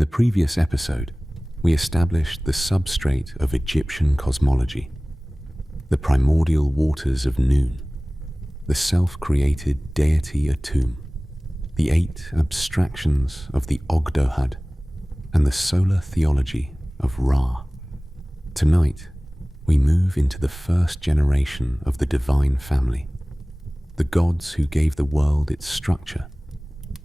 the previous episode, we established the substrate of Egyptian cosmology, the primordial waters of noon, the self-created deity Atum, the 8 abstractions of the Ogdohad, and the solar theology of Ra. Tonight, we move into the first generation of the divine family, the gods who gave the world its structure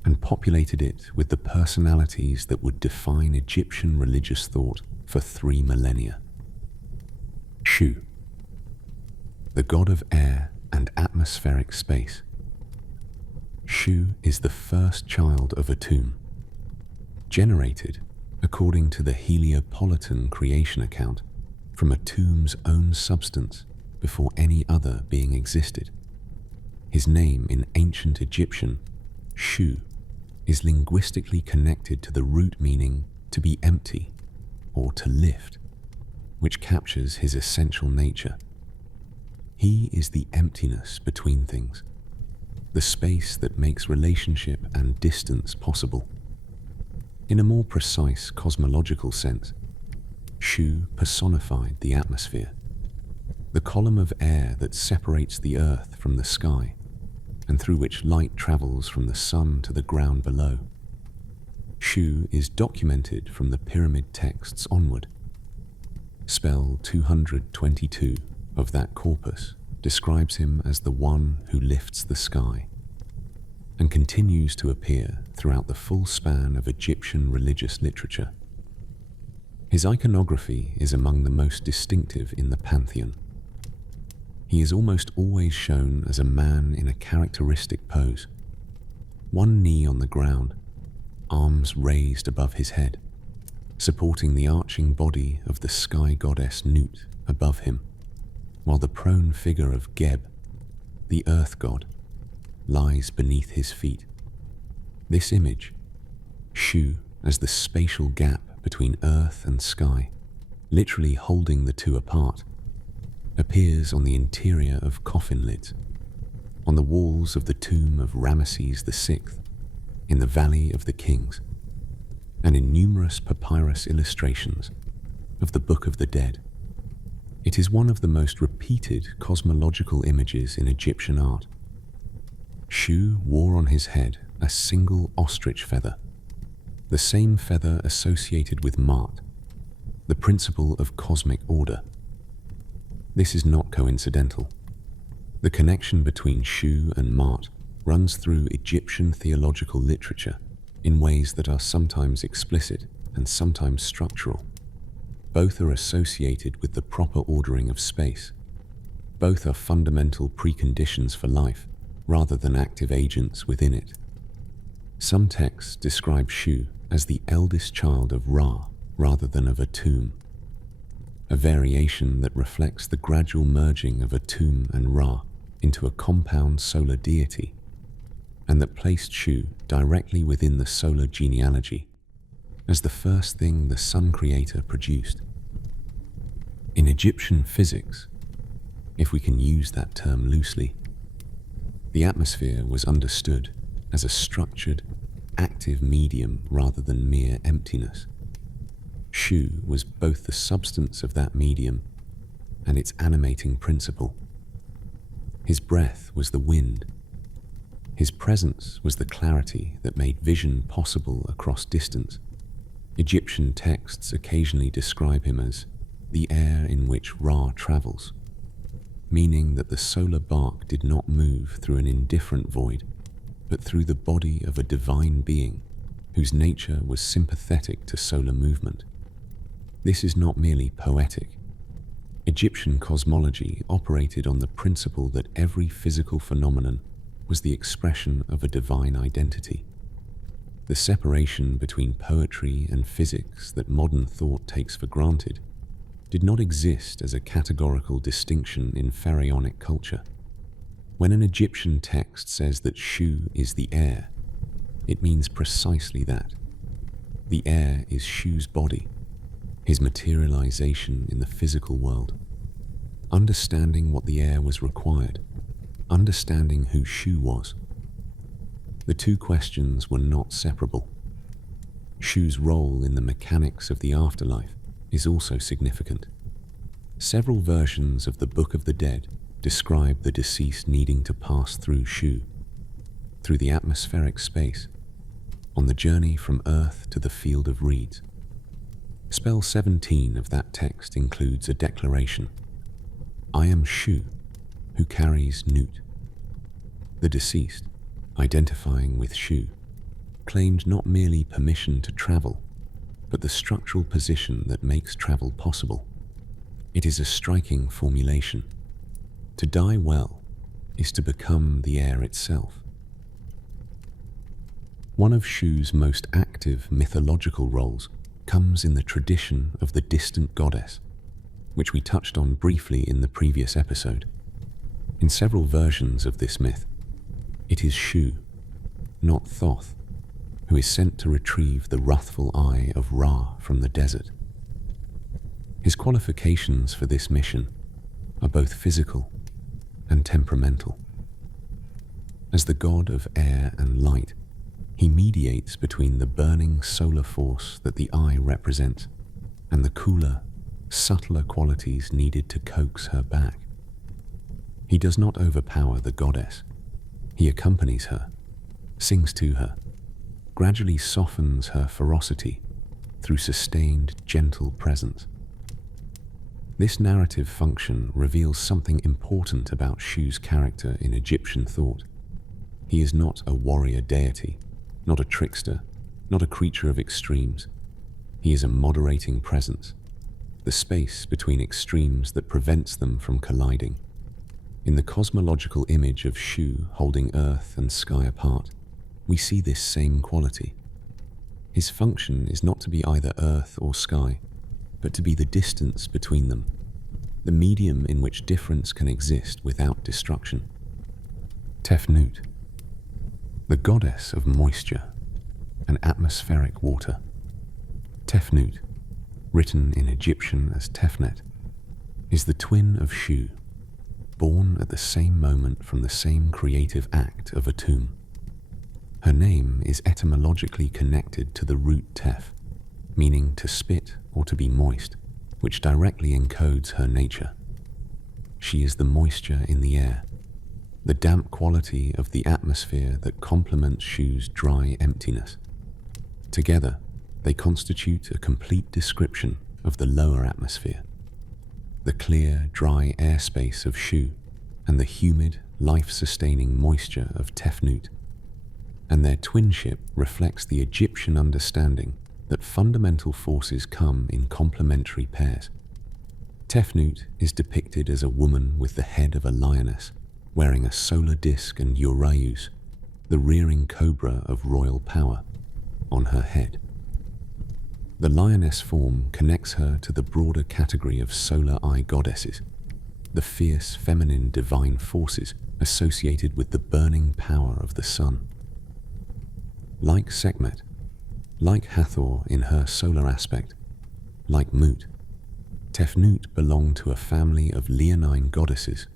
and populated it with the personalities that would define Egyptian religious thought for 3 millennia. Shu, the god of air and atmospheric space. Shu is the first child of Atum, generated according to the Heliopolitan creation account from Atum's own substance before any other being existed. His name in ancient Egyptian, Shu, is linguistically connected to the root meaning to be empty or to lift, which captures his essential nature. He is the emptiness between things, the space that makes relationship and distance possible. In a more precise cosmological sense, Shu personified the atmosphere, the column of air that separates the earth from the sky, and through which light travels from the sun to the ground below. Shu is documented from the pyramid texts onward. Spell 222 of that corpus describes him as the one who lifts the sky, and continues to appear throughout the full span of Egyptian religious literature. His iconography is among the most distinctive in the pantheon. He is almost always shown as a man in a characteristic pose, one knee on the ground, arms raised above his head, supporting the arching body of the sky goddess Nut above him, while the prone figure of Geb, the earth god, lies beneath his feet. This image, Shu as the spatial gap between earth and sky, literally holding the two apart, appears on the interior of coffin lids, on the walls of the tomb of Ramesses VI, in the Valley of the Kings, and in numerous papyrus illustrations of the Book of the Dead. It is one of the most repeated cosmological images in Egyptian art. Shu wore on his head a single ostrich feather, the same feather associated with Ma'at, the principle of cosmic order. This is not coincidental. The connection between Shu and Ma'at runs through Egyptian theological literature in ways that are sometimes explicit and sometimes structural. Both are associated with the proper ordering of space. Both are fundamental preconditions for life, rather than active agents within it. Some texts describe Shu as the eldest child of Ra rather than of Atum, a variation that reflects the gradual merging of Atum and Ra into a compound solar deity, and that placed Shu directly within the solar genealogy as the first thing the sun creator produced. In Egyptian physics, if we can use that term loosely, the atmosphere was understood as a structured, active medium rather than mere emptiness. Shu was both the substance of that medium and its animating principle. His breath was the wind. His presence was the clarity that made vision possible across distance. Egyptian texts occasionally describe him as the air in which Ra travels, meaning that the solar bark did not move through an indifferent void, but through the body of a divine being whose nature was sympathetic to solar movement. This is not merely poetic. Egyptian cosmology operated on the principle that every physical phenomenon was the expression of a divine identity. The separation between poetry and physics that modern thought takes for granted did not exist as a categorical distinction in pharaonic culture. When an Egyptian text says that Shu is the air, it means precisely that. The air is Shu's body, his materialization in the physical world. Understanding what the air was required, understanding who Shu was. The two questions were not separable. Shu's role in the mechanics of the afterlife is also significant. Several versions of the Book of the Dead describe the deceased needing to pass through Shu, through the atmospheric space, on the journey from Earth to the Field of Reeds. Spell 17 of that text includes a declaration: "I am Shu, who carries Nut." The deceased, identifying with Shu, claimed not merely permission to travel, but the structural position that makes travel possible. It is a striking formulation. To die well is to become the air itself. One of Shu's most active mythological roles comes in the tradition of the distant goddess, which we touched on briefly in the previous episode. In several versions of this myth, it is Shu, not Thoth, who is sent to retrieve the wrathful eye of Ra from the desert. His qualifications for this mission are both physical and temperamental. As the god of air and light, he mediates between the burning solar force that the eye represents and the cooler, subtler qualities needed to coax her back. He does not overpower the goddess. He accompanies her, sings to her, gradually softens her ferocity through sustained, gentle presence. This narrative function reveals something important about Shu's character in Egyptian thought. He is not a warrior deity, not a trickster, not a creature of extremes. He is a moderating presence, the space between extremes that prevents them from colliding. In the cosmological image of Shu holding earth and sky apart, we see this same quality. His function is not to be either earth or sky, but to be the distance between them, the medium in which difference can exist without destruction. Tefnut, the goddess of moisture and atmospheric water. Tefnut, written in Egyptian as Tefnut, is the twin of Shu, born at the same moment from the same creative act of Atum. Her name is etymologically connected to the root tef, meaning to spit or to be moist, which directly encodes her nature. She is the moisture in the air, the damp quality of the atmosphere that complements Shu's dry emptiness. Together, they constitute a complete description of the lower atmosphere, the clear, dry airspace of Shu and the humid, life-sustaining moisture of Tefnut. And their twinship reflects the Egyptian understanding that fundamental forces come in complementary pairs. Tefnut is depicted as a woman with the head of a lioness, wearing a solar disk and Uraeus, the rearing cobra of royal power, on her head. The lioness form connects her to the broader category of solar eye goddesses, the fierce feminine divine forces associated with the burning power of the sun. Like Sekhmet, like Hathor in her solar aspect, like Mut, Tefnut belonged to a family of leonine goddesses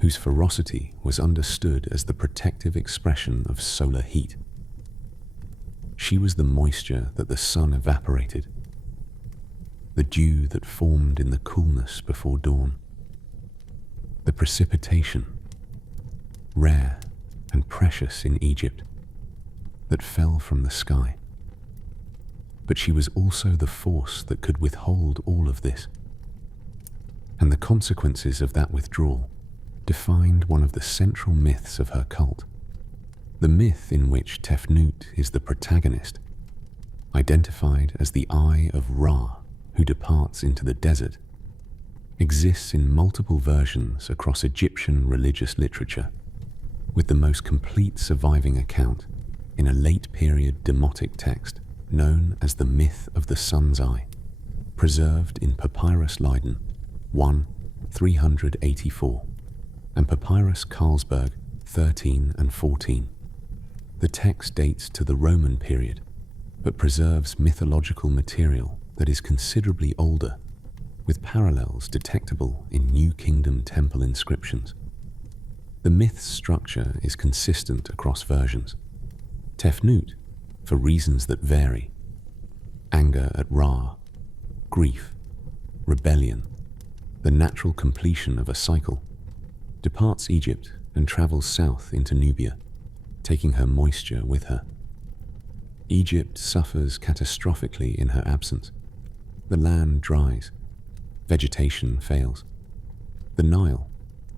whose ferocity was understood as the protective expression of solar heat. She was the moisture that the sun evaporated, the dew that formed in the coolness before dawn, the precipitation, rare and precious in Egypt, that fell from the sky. But she was also the force that could withhold all of this. And the consequences of that withdrawal defined one of the central myths of her cult, the myth in which Tefnut is the protagonist, identified as the eye of Ra who departs into the desert, exists in multiple versions across Egyptian religious literature, with the most complete surviving account in a late-period demotic text known as the Myth of the Sun's Eye, preserved in Papyrus Leiden 1, 384, and Papyrus Carlsberg 13 and 14. The text dates to the Roman period, but preserves mythological material that is considerably older, with parallels detectable in New Kingdom temple inscriptions. The myth's structure is consistent across versions. Tefnut, for reasons that vary, anger at Ra, grief, rebellion, the natural completion of a cycle, departs Egypt and travels south into Nubia, taking her moisture with her. Egypt suffers catastrophically in her absence. The land dries, vegetation fails. The Nile,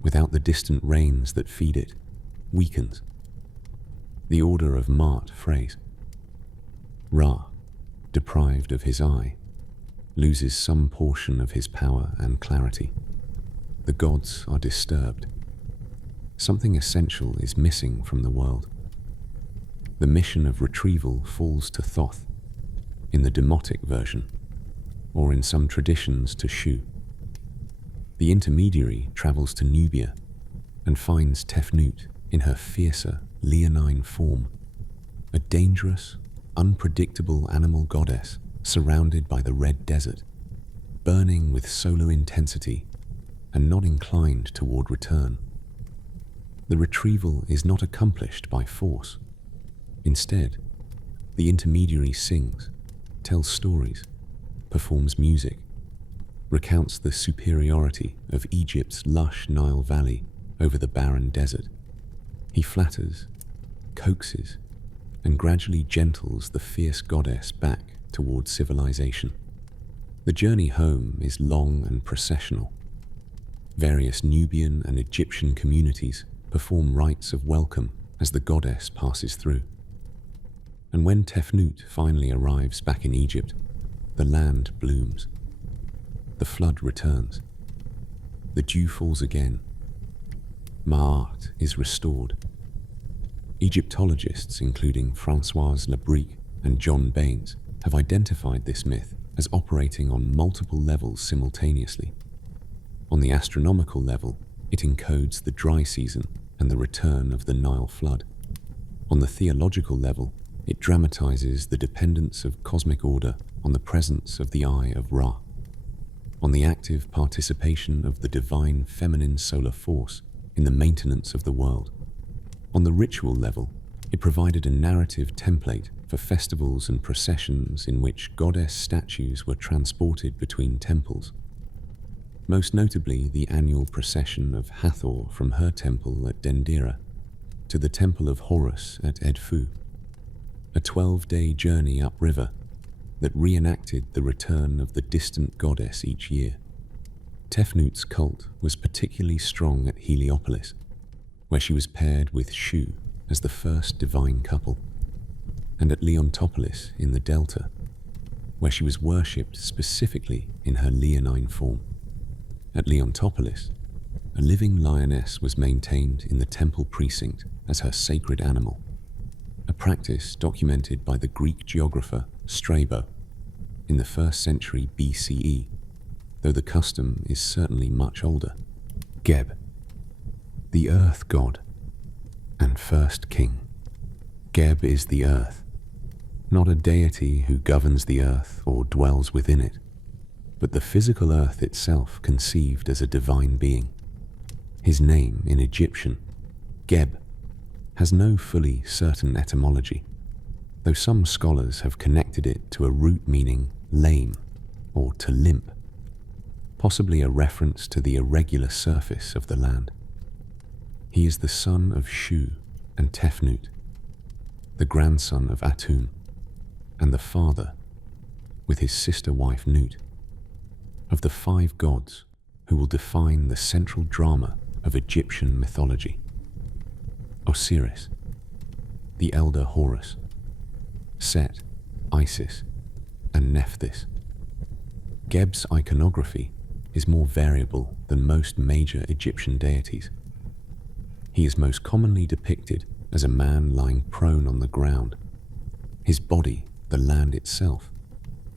without the distant rains that feed it, weakens. The order of Mart frays. Ra, deprived of his eye, loses some portion of his power and clarity. The gods are disturbed. Something essential is missing from the world. The mission of retrieval falls to Thoth, in the demotic version, or in some traditions to Shu. The intermediary travels to Nubia and finds Tefnut in her fiercer, leonine form, a dangerous, unpredictable animal goddess surrounded by the red desert, burning with solar intensity and not inclined toward return. The retrieval is not accomplished by force. Instead, the intermediary sings, tells stories, performs music, recounts the superiority of Egypt's lush Nile Valley over the barren desert. He flatters, coaxes, and gradually gentles the fierce goddess back toward civilization. The journey home is long and processional. Various Nubian and Egyptian communities perform rites of welcome as the goddess passes through. And when Tefnut finally arrives back in Egypt, the land blooms. The flood returns. The dew falls again. Ma'at is restored. Egyptologists, including Françoise Labrique and John Baines, have identified this myth as operating on multiple levels simultaneously. On the astronomical level, it encodes the dry season and the return of the Nile flood. On the theological level, it dramatizes the dependence of cosmic order on the presence of the eye of Ra, on the active participation of the divine feminine solar force in the maintenance of the world. On the ritual level, it provided a narrative template for festivals and processions in which goddess statues were transported between temples. Most notably, the annual procession of Hathor from her temple at Dendera to the temple of Horus at Edfu, a 12-day journey upriver that reenacted the return of the distant goddess each year. Tefnut's cult was particularly strong at Heliopolis, where she was paired with Shu as the first divine couple, and at Leontopolis in the Delta, where she was worshipped specifically in her leonine form. At Leontopolis, a living lioness was maintained in the temple precinct as her sacred animal, a practice documented by the Greek geographer Strabo in the 1st century BCE, though the custom is certainly much older. Geb, the earth god and first king. Geb is the earth, not a deity who governs the earth or dwells within it, but the physical earth itself conceived as a divine being. His name in Egyptian, Geb, has no fully certain etymology, though some scholars have connected it to a root meaning lame or to limp, possibly a reference to the irregular surface of the land. He is the son of Shu and Tefnut, the grandson of Atum, and the father, with his sister wife Nut, of the 5 gods who will define the central drama of Egyptian mythology. Osiris, the Elder Horus, Set, Isis, and Nephthys. Geb's iconography is more variable than most major Egyptian deities. He is most commonly depicted as a man lying prone on the ground, his body the land itself,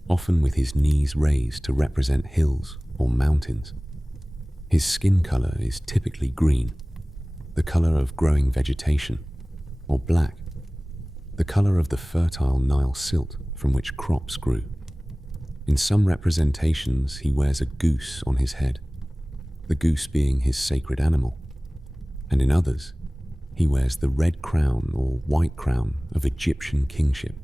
often with his knees raised to represent hills or mountains. His skin color is typically green, the color of growing vegetation, or black, the color of the fertile Nile silt from which crops grew. In some representations, he wears a goose on his head, the goose being his sacred animal, and in others, he wears the red crown or white crown of Egyptian kingship,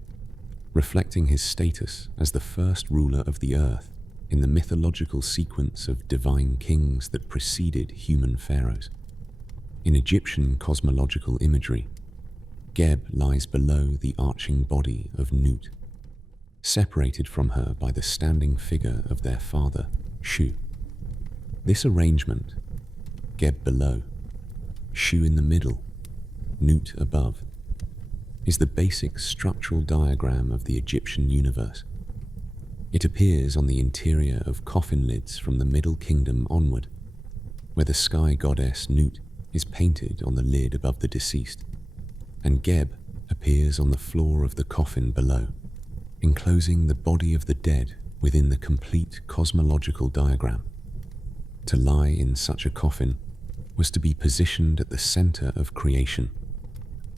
reflecting his status as the first ruler of the earth in the mythological sequence of divine kings that preceded human pharaohs. In Egyptian cosmological imagery, Geb lies below the arching body of Nut, separated from her by the standing figure of their father, Shu. This arrangement, Geb below, Shu in the middle, Nut above, is the basic structural diagram of the Egyptian universe. It appears on the interior of coffin lids from the Middle Kingdom onward, where the sky goddess Nut is painted on the lid above the deceased, and Geb appears on the floor of the coffin below, enclosing the body of the dead within the complete cosmological diagram. To lie in such a coffin was to be positioned at the center of creation,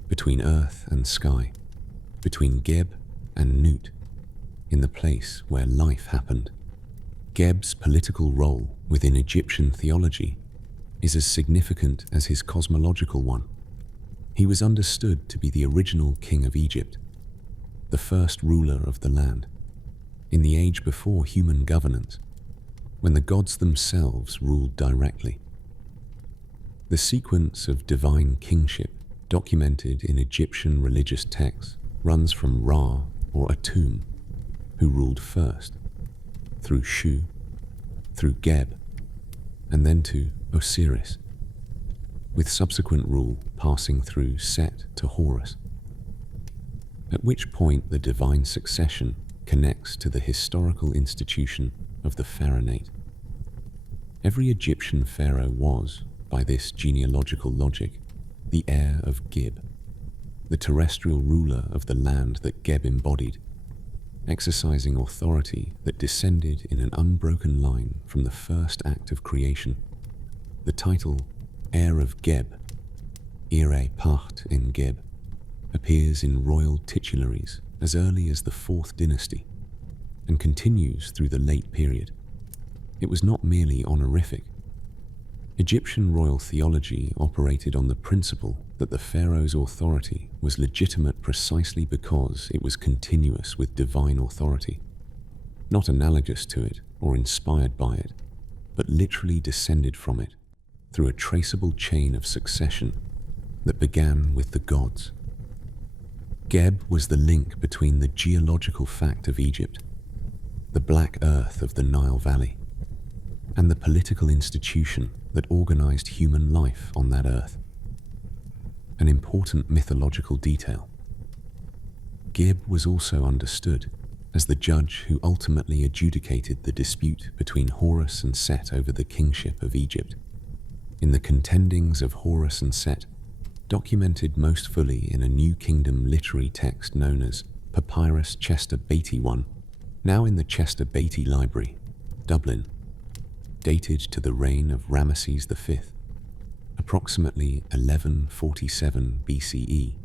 between earth and sky, between Geb and Nut, in the place where life happened. Geb's political role within Egyptian theology is as significant as his cosmological one. He was understood to be the original king of Egypt, the first ruler of the land, in the age before human governance, when the gods themselves ruled directly. The sequence of divine kingship documented in Egyptian religious texts runs from Ra or Atum, who ruled first, through Shu, through Geb, and then to Osiris, with subsequent rule passing through Set to Horus, at which point the divine succession connects to the historical institution of the pharaohnate. Every Egyptian pharaoh was, by this genealogical logic, the heir of Geb, the terrestrial ruler of the land that Geb embodied, exercising authority that descended in an unbroken line from the first act of creation. The title Heir of Geb, Ire Pacht in Geb, appears in royal titularies as early as the 4th dynasty and continues through the late period. It was not merely honorific. Egyptian royal theology operated on the principle that the pharaoh's authority was legitimate precisely because it was continuous with divine authority, not analogous to it or inspired by it, but literally descended from it through a traceable chain of succession that began with the gods. Geb was the link between the geological fact of Egypt, the black earth of the Nile Valley, and the political institution that organized human life on that earth. An important mythological detail. Geb was also understood as the judge who ultimately adjudicated the dispute between Horus and Set over the kingship of Egypt. In the contendings of Horus and Set, documented most fully in a New Kingdom literary text known as Papyrus Chester Beatty I, now in the Chester Beatty Library, Dublin, dated to the reign of Ramesses V, approximately 1147 BCE.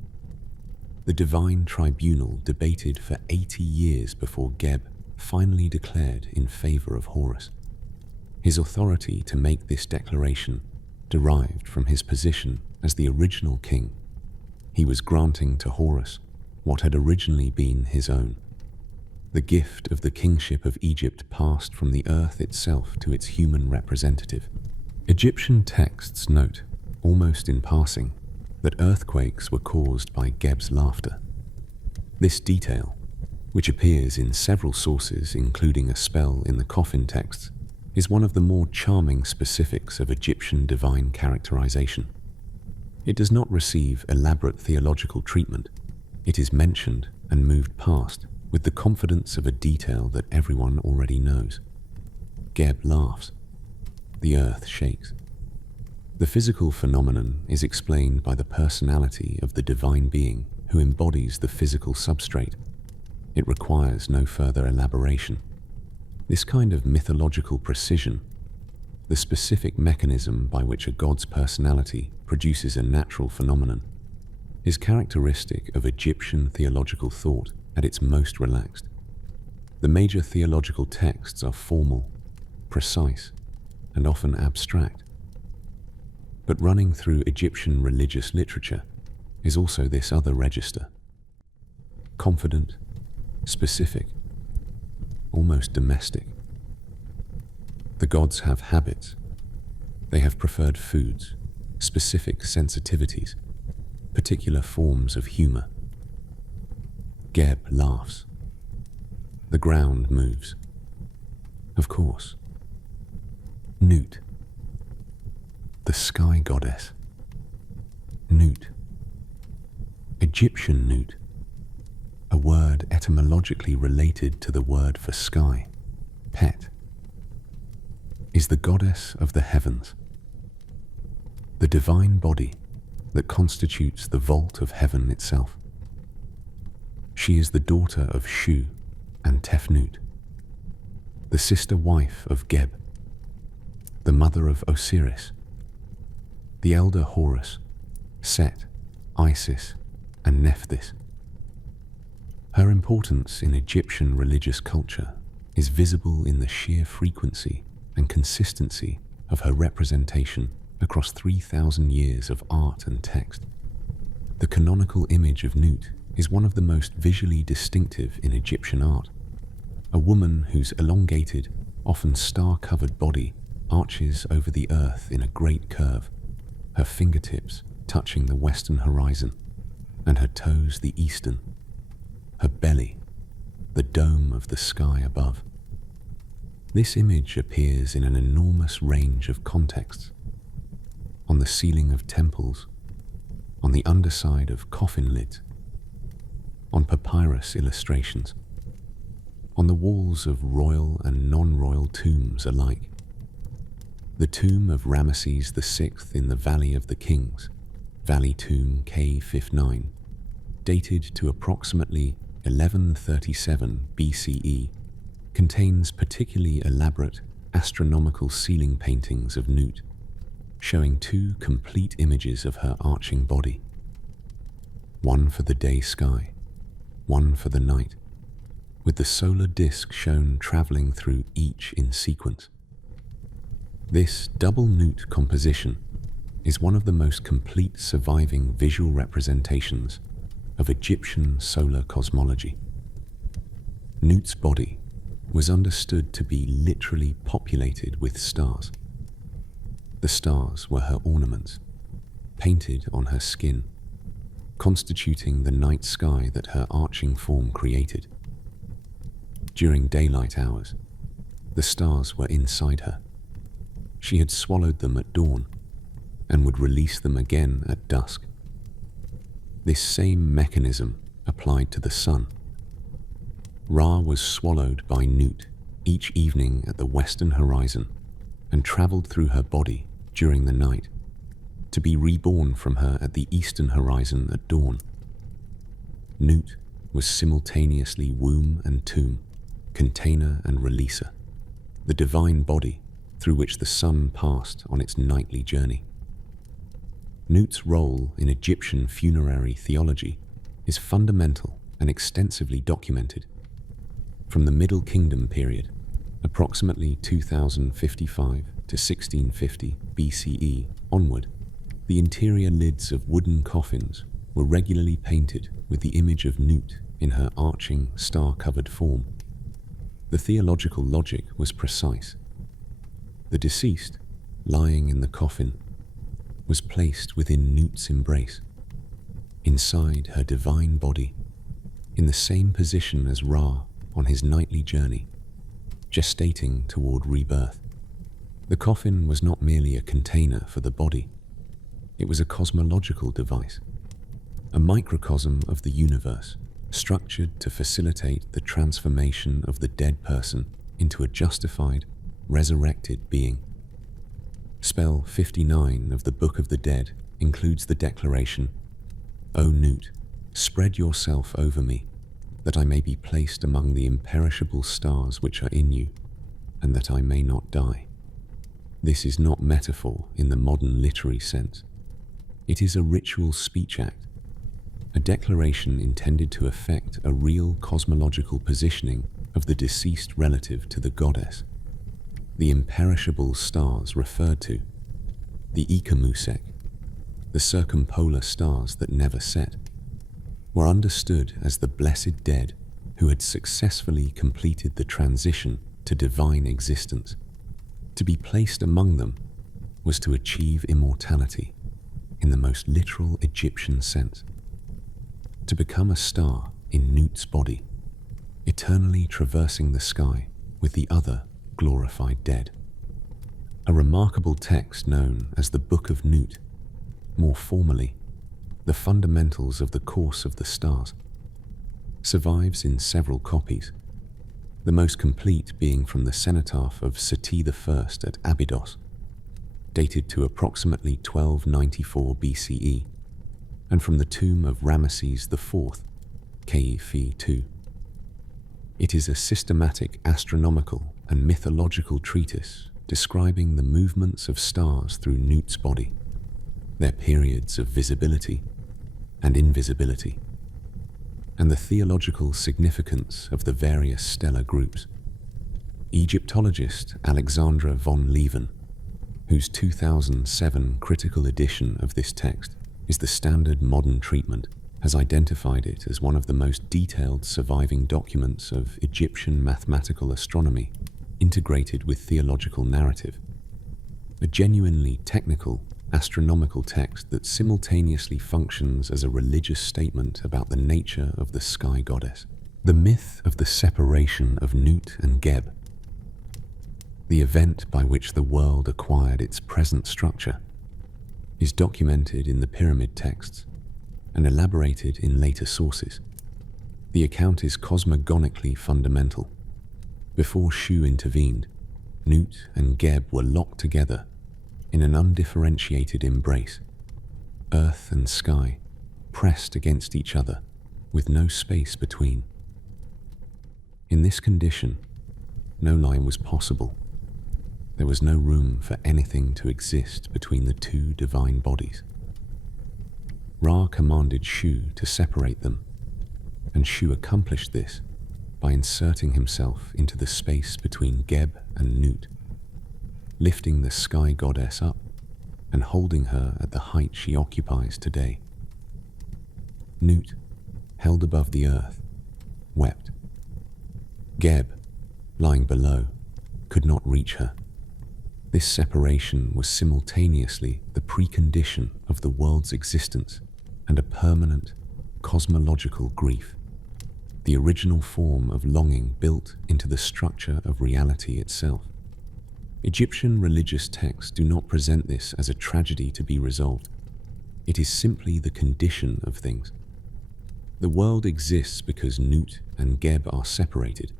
The divine tribunal debated for 80 years before Geb finally declared in favor of Horus. His authority to make this declaration derived from his position as the original king. He was granting to Horus what had originally been his own. The gift of the kingship of Egypt passed from the earth itself to its human representative. Egyptian texts note, almost in passing, that earthquakes were caused by Geb's laughter. This detail, which appears in several sources including a spell in the coffin texts, is one of the more charming specifics of Egyptian divine characterization. It does not receive elaborate theological treatment. It is mentioned and moved past with the confidence of a detail that everyone already knows. Geb laughs. The earth shakes. The physical phenomenon is explained by the personality of the divine being who embodies the physical substrate. It requires no further elaboration. This kind of mythological precision, the specific mechanism by which a god's personality produces a natural phenomenon, is characteristic of Egyptian theological thought at its most relaxed. The major theological texts are formal, precise, and often abstract. But running through Egyptian religious literature is also this other register. Confident, specific, almost domestic. The gods have habits. They have preferred foods, specific sensitivities, particular forms of humor. Geb laughs. The ground moves. Of course. Nut, the sky goddess. Nut, Egyptian Nut, a word etymologically related to the word for sky, pet, is the goddess of the heavens, the divine body that constitutes the vault of heaven itself. She is the daughter of Shu and Tefnut, the sister wife of Geb, the mother of Osiris, the Elder Horus, Set, Isis, and Nephthys. Her importance in Egyptian religious culture is visible in the sheer frequency and consistency of her representation across 3,000 years of art and text. The canonical image of Nut is one of the most visually distinctive in Egyptian art, a woman whose elongated, often star-covered body arches over the earth in a great curve, her fingertips touching the western horizon, and her toes the eastern, her belly the dome of the sky above. This image appears in an enormous range of contexts: on the ceiling of temples, on the underside of coffin lids, on papyrus illustrations, on the walls of royal and non-royal tombs alike. The tomb of Ramesses VI in the Valley of the Kings, Valley Tomb K59, dated to approximately 1137 BCE, contains particularly elaborate astronomical ceiling paintings of Nut, showing two complete images of her arching body, one for the day sky, one for the night, with the solar disk shown traveling through each in sequence. This double Nut composition is one of the most complete surviving visual representations of Egyptian solar cosmology. Nut's body was understood to be literally populated with stars. The stars were her ornaments, painted on her skin, constituting the night sky that her arching form created. During daylight hours, the stars were inside her. She had swallowed them at dawn and would release them again at dusk. This same mechanism applied to the sun. Ra was swallowed by Nut each evening at the western horizon and traveled through her body during the night, to be reborn from her at the eastern horizon at dawn. Nut was simultaneously womb and tomb, container and releaser, the divine body through which the sun passed on its nightly journey. Nut's role in Egyptian funerary theology is fundamental and extensively documented. From the Middle Kingdom period, approximately 2055 to 1650 BCE onward, the interior lids of wooden coffins were regularly painted with the image of Nut in her arching, star-covered form. The theological logic was precise. The deceased, lying in the coffin, was placed within Nut's embrace, inside her divine body, in the same position as Ra on his nightly journey, gestating toward rebirth. The coffin was not merely a container for the body. It was a cosmological device, a microcosm of the universe, structured to facilitate the transformation of the dead person into a justified, resurrected being. Spell 59 of the Book of the Dead includes the declaration, "O Nut, spread yourself over me, that I may be placed among the imperishable stars which are in you, and that I may not die." This is not metaphor in the modern literary sense. It is a ritual speech act, a declaration intended to effect a real cosmological positioning of the deceased relative to the goddess. The imperishable stars referred to, the Ikamusek, the circumpolar stars that never set, were understood as the blessed dead who had successfully completed the transition to divine existence. To be placed among them was to achieve immortality in the most literal Egyptian sense. To become a star in Nut's body, eternally traversing the sky with the other glorified dead. A remarkable text known as the Book of Nut, more formally, the Fundamentals of the Course of the Stars, survives in several copies, the most complete being from the cenotaph of Seti I at Abydos, dated to approximately 1294 BCE, and from the tomb of Ramesses IV, Kfi II. It is a systematic astronomical and mythological treatise describing the movements of stars through Nut's body, their periods of visibility and invisibility, and the theological significance of the various stellar groups. Egyptologist Alexandra von Leven, whose 2007 critical edition of this text is the standard modern treatment, has identified it as one of the most detailed surviving documents of Egyptian mathematical astronomy integrated with theological narrative. A genuinely technical, astronomical text that simultaneously functions as a religious statement about the nature of the sky goddess. The myth of the separation of Nut and Geb, the event by which the world acquired its present structure, is documented in the pyramid texts and elaborated in later sources. The account is cosmogonically fundamental. Before Shu intervened, Nut and Geb were locked together in an undifferentiated embrace, earth and sky pressed against each other with no space between. In this condition, no line was possible. There was no room for anything to exist between the two divine bodies. Ra commanded Shu to separate them, and Shu accomplished this by inserting himself into the space between Geb and Nut, lifting the sky goddess up and holding her at the height she occupies today. Nut, held above the earth, wept. Geb, lying below, could not reach her. This separation was simultaneously the precondition of the world's existence and a permanent, cosmological grief, the original form of longing built into the structure of reality itself. Egyptian religious texts do not present this as a tragedy to be resolved. It is simply the condition of things. The world exists because Nut and Geb are separated.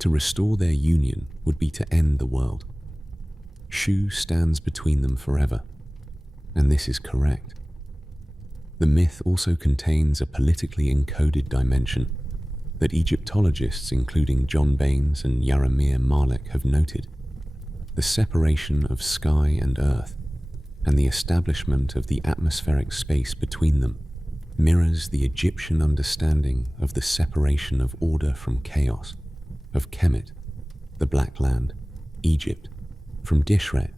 To restore their union would be to end the world. Shu stands between them forever, and this is correct. The myth also contains a politically encoded dimension that Egyptologists including John Baines and Yaramir Malek have noted. The separation of sky and earth and the establishment of the atmospheric space between them mirrors the Egyptian understanding of the separation of order from chaos, of Kemet, the Black Land, Egypt, from Dishret,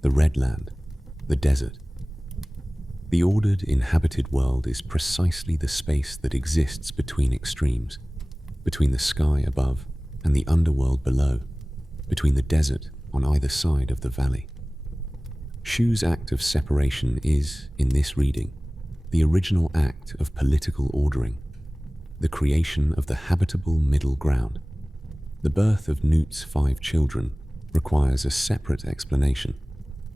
the Red Land, the desert. The ordered inhabited world is precisely the space that exists between extremes, between the sky above and the underworld below, between the desert on either side of the valley. Shu's act of separation is, in this reading, the original act of political ordering, the creation of the habitable middle ground. The birth of Nut's 5 children requires a separate explanation,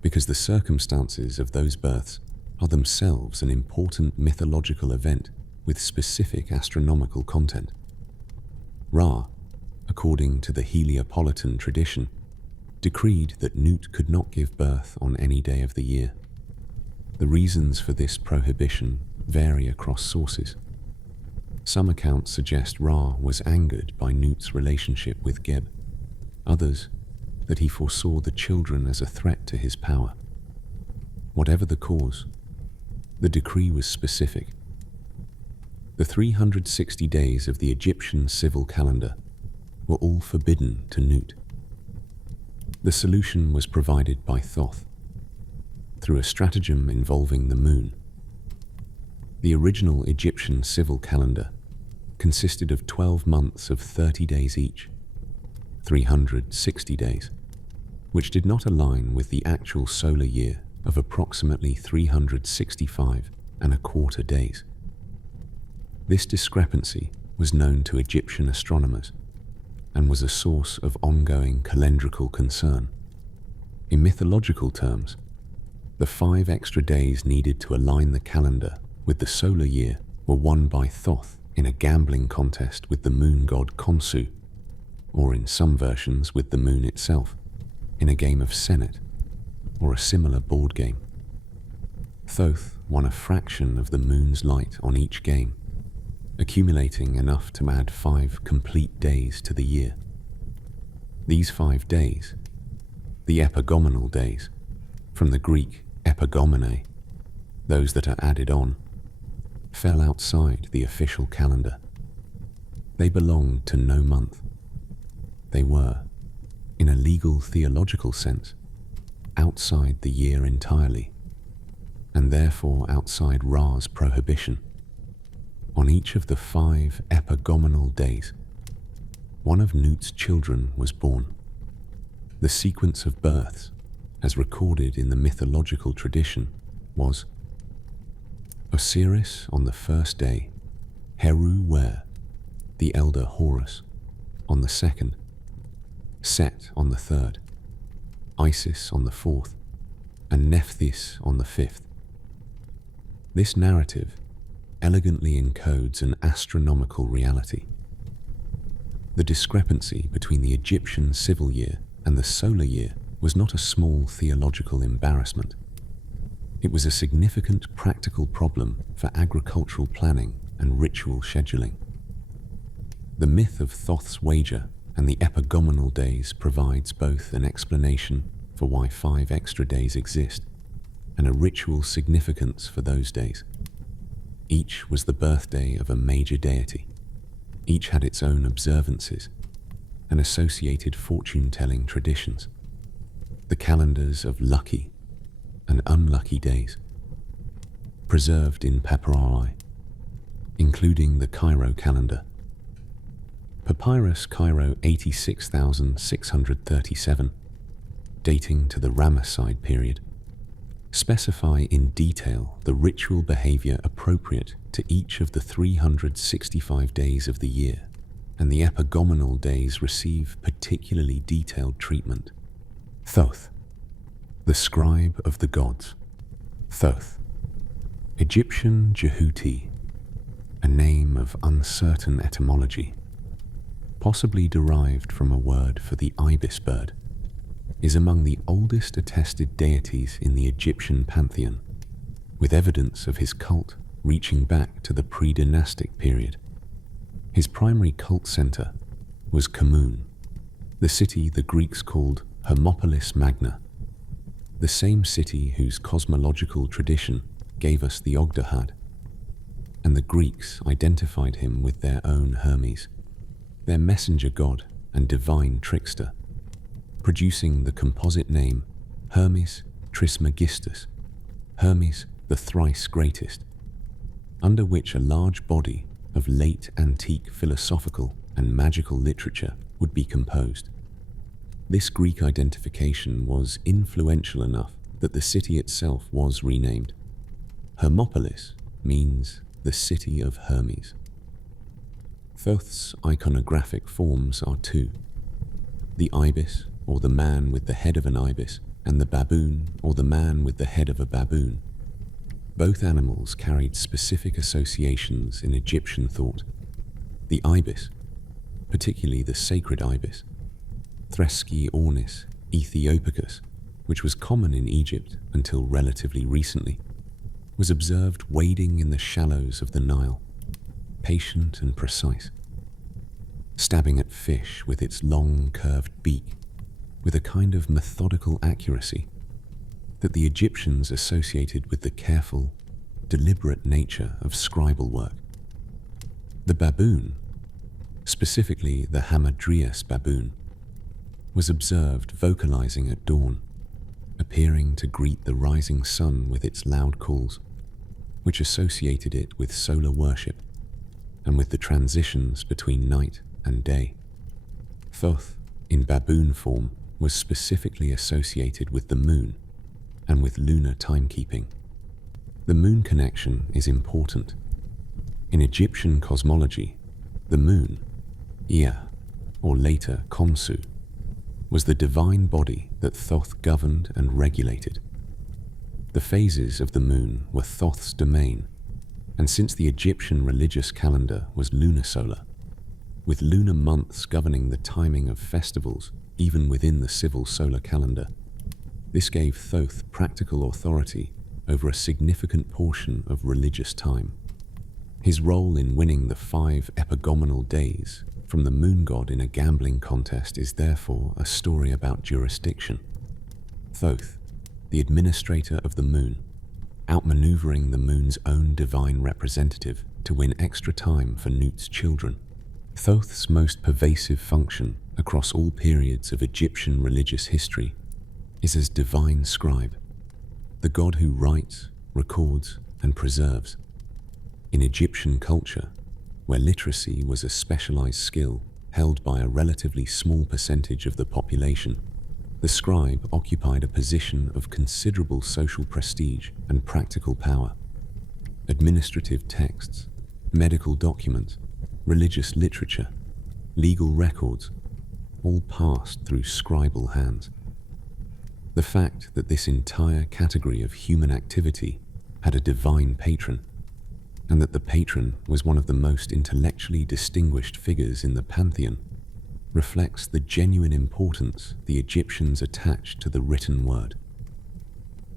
because the circumstances of those births are themselves an important mythological event with specific astronomical content. Ra, according to the Heliopolitan tradition, decreed that Nut could not give birth on any day of the year. The reasons for this prohibition vary across sources. Some accounts suggest Ra was angered by Nut's relationship with Geb, others that he foresaw the children as a threat to his power. Whatever the cause, the decree was specific. The 360 days of the Egyptian civil calendar were all forbidden to Nut. The solution was provided by Thoth, through a stratagem involving the moon. The original Egyptian civil calendar consisted of 12 months of 30 days each, 360 days, which did not align with the actual solar year of approximately 365 and a quarter days. This discrepancy was known to Egyptian astronomers and was a source of ongoing calendrical concern. In mythological terms, the 5 extra days needed to align the calendar with the solar year were won by Thoth in a gambling contest with the moon god Khonsu, or in some versions with the moon itself, in a game of Senet, or a similar board game. Thoth won a fraction of the moon's light on each game, accumulating enough to add 5 complete days to the year. These 5 days, the Epagomenal Days, from the Greek epagomene, those that are added on, fell outside the official calendar. They belonged to no month. They were, in a legal theological sense, outside the year entirely, and therefore outside Ra's prohibition. On each of the 5 epagomenal days, one of Nut's children was born. The sequence of births, as recorded in the mythological tradition, was Osiris on the first day, HOUR, the Elder Horus, on the second, Set on the third, Isis on the fourth, and Nephthys on the fifth. This narrative elegantly encodes an astronomical reality. The discrepancy between the Egyptian civil year and the solar year was not a small theological embarrassment. It was a significant practical problem for agricultural planning and ritual scheduling. The myth of Thoth's wager and the epagomenal days provides both an explanation for why 5 extra days exist and a ritual significance for those days. Each was the birthday of a major deity. Each had its own observances and associated fortune-telling traditions. The calendars of lucky and unlucky days, preserved in papyri, including the Cairo calendar. Papyrus Cairo 86,637, dating to the Ramesside period, specify in detail the ritual behavior appropriate to each of the 365 days of the year, and the epagomenal days receive particularly detailed treatment. Thoth, the scribe of the gods. Thoth, Egyptian Jehuti, a name of uncertain etymology, possibly derived from a word for the ibis bird, is among the oldest attested deities in the Egyptian pantheon, with evidence of his cult reaching back to the pre-dynastic period. His primary cult center was Kmun, the city the Greeks called Hermopolis Magna, the same city whose cosmological tradition gave us the Ogdoad, and the Greeks identified him with their own Hermes, their messenger god and divine trickster, producing the composite name Hermes Trismegistus, Hermes the thrice greatest, under which a large body of late antique philosophical and magical literature would be composed. This Greek identification was influential enough that the city itself was renamed. Hermopolis means the city of Hermes. Thoth's iconographic forms are 2: the ibis, or the man with the head of an ibis, and the baboon, or the man with the head of a baboon. Both animals carried specific associations in Egyptian thought. The ibis, particularly the sacred ibis, Threski ornis Ethiopicus, which was common in Egypt until relatively recently, was observed wading in the shallows of the Nile, patient and precise, stabbing at fish with its long curved beak with a kind of methodical accuracy that the Egyptians associated with the careful, deliberate nature of scribal work. The baboon, specifically the Hamadryas baboon, was observed vocalizing at dawn, appearing to greet the rising sun with its loud calls, which associated it with solar worship. and with the transitions between night and day. Thoth, in baboon form, was specifically associated with the moon and with lunar timekeeping. The moon connection is important. In Egyptian cosmology, the moon, Ea, or later Khonsu, was the divine body that Thoth governed and regulated. The phases of the moon were Thoth's domain, and since the Egyptian religious calendar was lunisolar, with lunar months governing the timing of festivals even within the civil solar calendar, this gave Thoth practical authority over a significant portion of religious time. His role in winning the 5 Epagomenal Days from the moon god in a gambling contest is therefore a story about jurisdiction. Thoth, the administrator of the moon, outmaneuvering the moon's own divine representative to win extra time for Nut's children. Thoth's most pervasive function across all periods of Egyptian religious history is as divine scribe, the god who writes, records, and preserves. In Egyptian culture, where literacy was a specialized skill held by a relatively small percentage of the population, the scribe occupied a position of considerable social prestige and practical power. Administrative texts, medical documents, religious literature, legal records, all passed through scribal hands. The fact that this entire category of human activity had a divine patron, and that the patron was one of the most intellectually distinguished figures in the pantheon, reflects the genuine importance the Egyptians attached to the written word.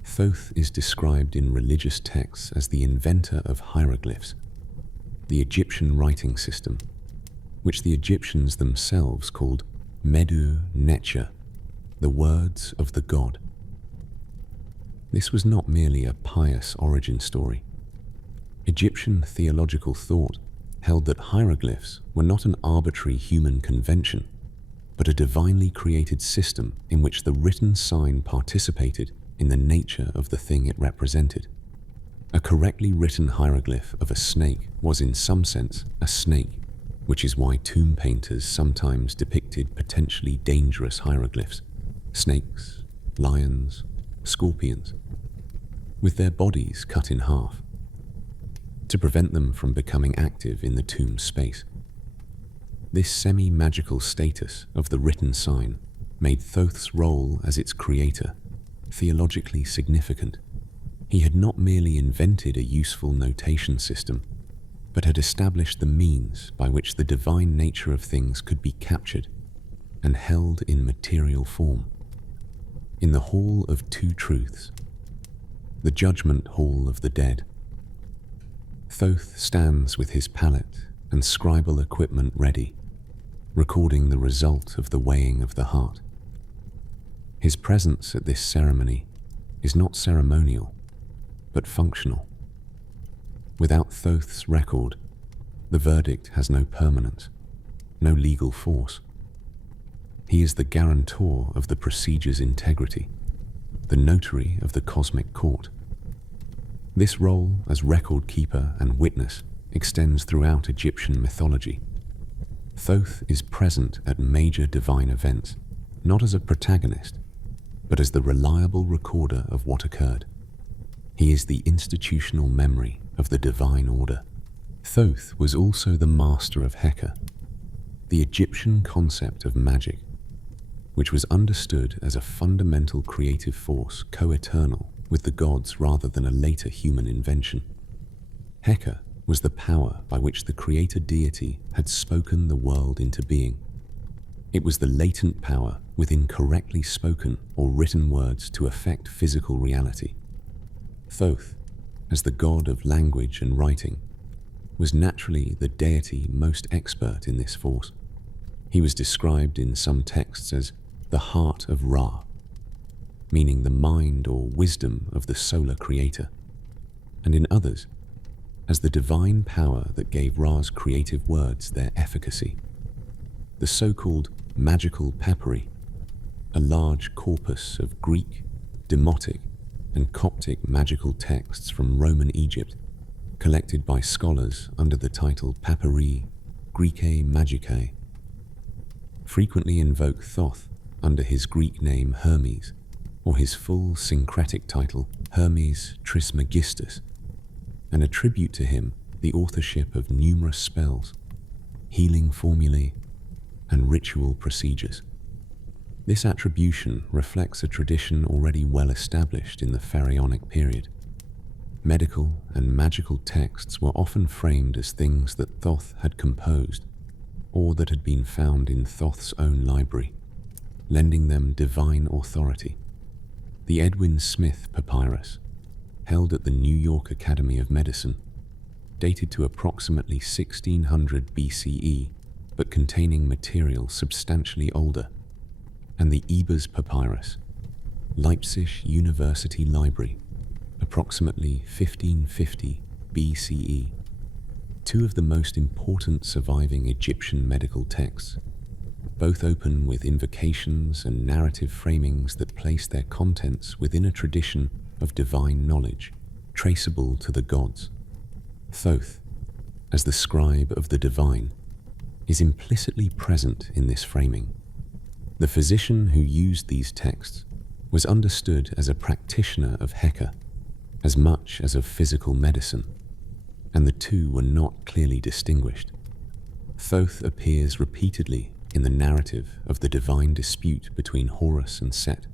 Thoth is described in religious texts as the inventor of hieroglyphs, the Egyptian writing system, which the Egyptians themselves called Medu Neter, the words of the god. This was not merely a pious origin story. Egyptian theological thought held that hieroglyphs were not an arbitrary human convention, but a divinely created system in which the written sign participated in the nature of the thing it represented. A correctly written hieroglyph of a snake was in some sense a snake, which is why tomb painters sometimes depicted potentially dangerous hieroglyphs, snakes, lions, scorpions, with their bodies cut in half, to prevent them from becoming active in the tomb space. This semi-magical status of the written sign made Thoth's role as its creator theologically significant. He had not merely invented a useful notation system, but had established the means by which the divine nature of things could be captured and held in material form. In the Hall of Two Truths, the judgment hall of the dead, Thoth stands with his palette and scribal equipment ready, recording the result of the weighing of the heart. His presence at this ceremony is not ceremonial, but functional. Without Thoth's record, the verdict has no permanence, no legal force. He is the guarantor of the procedure's integrity, the notary of the cosmic court. This role as record keeper and witness extends throughout Egyptian mythology. Thoth is present at major divine events, not as a protagonist, but as the reliable recorder of what occurred. He is the institutional memory of the divine order. Thoth was also the master of Heka, the Egyptian concept of magic, which was understood as a fundamental creative force co-eternal with the gods rather than a later human invention. Heka was the power by which the creator deity had spoken the world into being. It was the latent power within correctly spoken or written words to affect physical reality. Thoth, as the god of language and writing, was naturally the deity most expert in this force. He was described in some texts as the heart of Ra, meaning the mind or wisdom of the solar creator, and in others, as the divine power that gave Ra's creative words their efficacy. The so-called magical papyri, a large corpus of Greek, Demotic, and Coptic magical texts from Roman Egypt, collected by scholars under the title Papyri Graecae Magicae, frequently invoke Thoth under his Greek name Hermes, or his full syncretic title Hermes Trismegistus, and attribute to him the authorship of numerous spells, healing formulae, and ritual procedures. This attribution reflects a tradition already well established in the pharaonic period. Medical and magical texts were often framed as things that Thoth had composed, or that had been found in Thoth's own library, lending them divine authority. The Edwin Smith Papyrus, held at the New York Academy of Medicine, dated to approximately 1600 BCE, but containing material substantially older, and the Ebers Papyrus, Leipzig University Library, approximately 1550 BCE, two of the most important surviving Egyptian medical texts, both open with invocations and narrative framings that place their contents within a tradition of divine knowledge, traceable to the gods. Thoth, as the scribe of the divine, is implicitly present in this framing. The physician who used these texts was understood as a practitioner of Heka, as much as of physical medicine, and the two were not clearly distinguished. Thoth appears repeatedly in the narrative of the divine dispute between Horus and Set,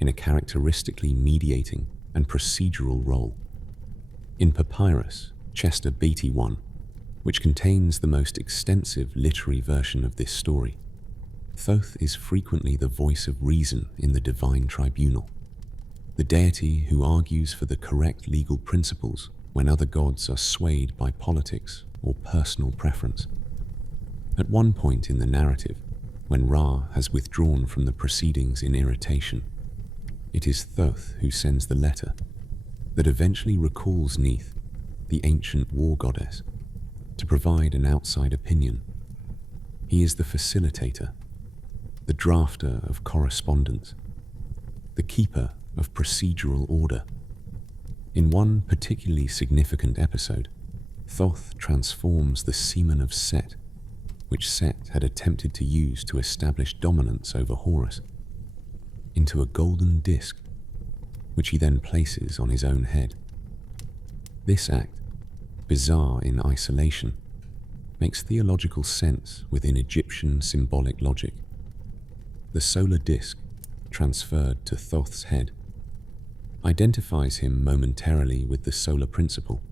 in a characteristically mediating and procedural role. In Papyrus, Chester Beatty 1, which contains the most extensive literary version of this story, Thoth is frequently the voice of reason in the divine tribunal, the deity who argues for the correct legal principles when other gods are swayed by politics or personal preference. At one point in the narrative, when Ra has withdrawn from the proceedings in irritation, it is Thoth who sends the letter that eventually recalls Neith, the ancient war goddess, to provide an outside opinion. He is the facilitator, the drafter of correspondence, the keeper of procedural order. In one particularly significant episode, Thoth transforms the semen of Set, which Set had attempted to use to establish dominance over Horus, into a golden disc, which he then places on his own head. This act, bizarre in isolation, makes theological sense within Egyptian symbolic logic. The solar disc, transferred to Thoth's head, identifies him momentarily with the solar principle,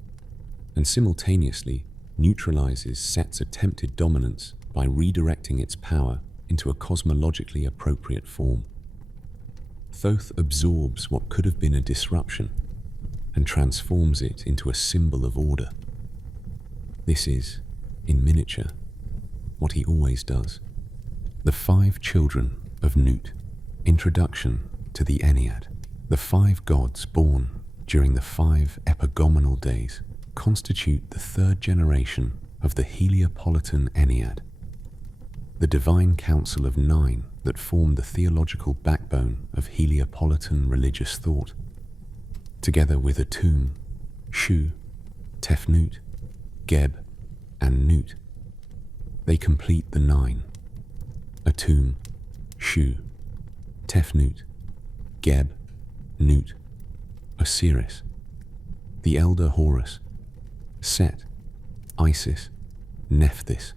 and simultaneously neutralizes Set's attempted dominance by redirecting its power into a cosmologically appropriate form. Thoth absorbs what could have been a disruption and transforms it into a symbol of order. This is, in miniature, what he always does. The Five Children of Nut. Introduction to the Ennead. The five gods born during the 5 Epagomenal Days constitute the third generation of the Heliopolitan Ennead, the divine council of 9 that formed the theological backbone of Heliopolitan religious thought. Together with Atum, Shu, Tefnut, Geb, and Nut, they complete the 9. Atum, Shu, Tefnut, Geb, Nut, Osiris, the Elder Horus, Set, Isis, Nephthys.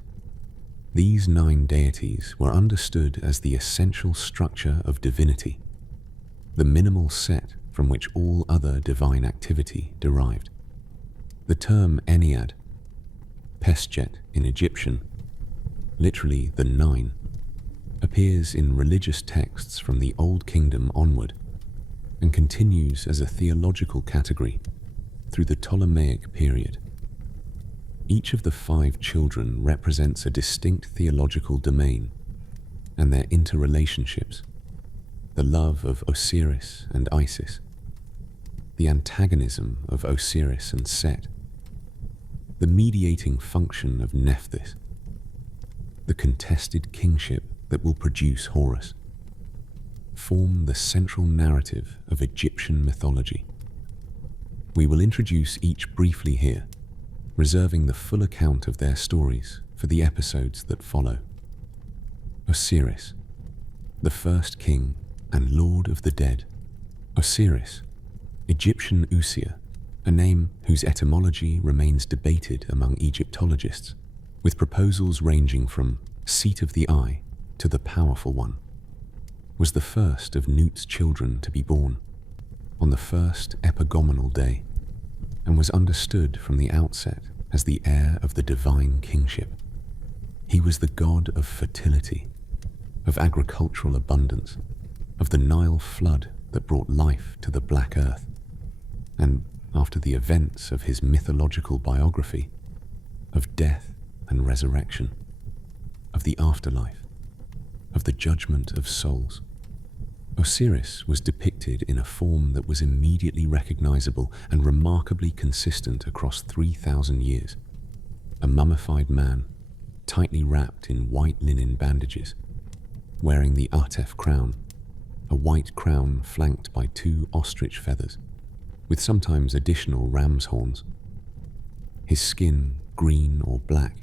These 9 deities were understood as the essential structure of divinity, the minimal set from which all other divine activity derived. The term Ennead, Pesjet in Egyptian, literally the 9, appears in religious texts from the Old Kingdom onward, and continues as a theological category through the Ptolemaic period. Each of the 5 children represents a distinct theological domain and their interrelationships, the love of Osiris and Isis, the antagonism of Osiris and Set, the mediating function of Nephthys, the contested kingship that will produce Horus, form the central narrative of Egyptian mythology. We will introduce each briefly here, reserving the full account of their stories for the episodes that follow. Osiris, the first king and lord of the dead. Osiris, Egyptian Usia, a name whose etymology remains debated among Egyptologists, with proposals ranging from seat of the eye to the powerful one, was the first of Nut's children to be born on the first Epagomenal Day, and was understood from the outset as the heir of the divine kingship. He was the god of fertility, of agricultural abundance, of the Nile flood that brought life to the black earth, and, after the events of his mythological biography, of death and resurrection, of the afterlife, of the judgment of souls. Osiris was depicted in a form that was immediately recognizable and remarkably consistent across 3,000 years. A mummified man, tightly wrapped in white linen bandages, wearing the Atef crown, a white crown flanked by 2 ostrich feathers, with sometimes additional ram's horns. His skin green or black,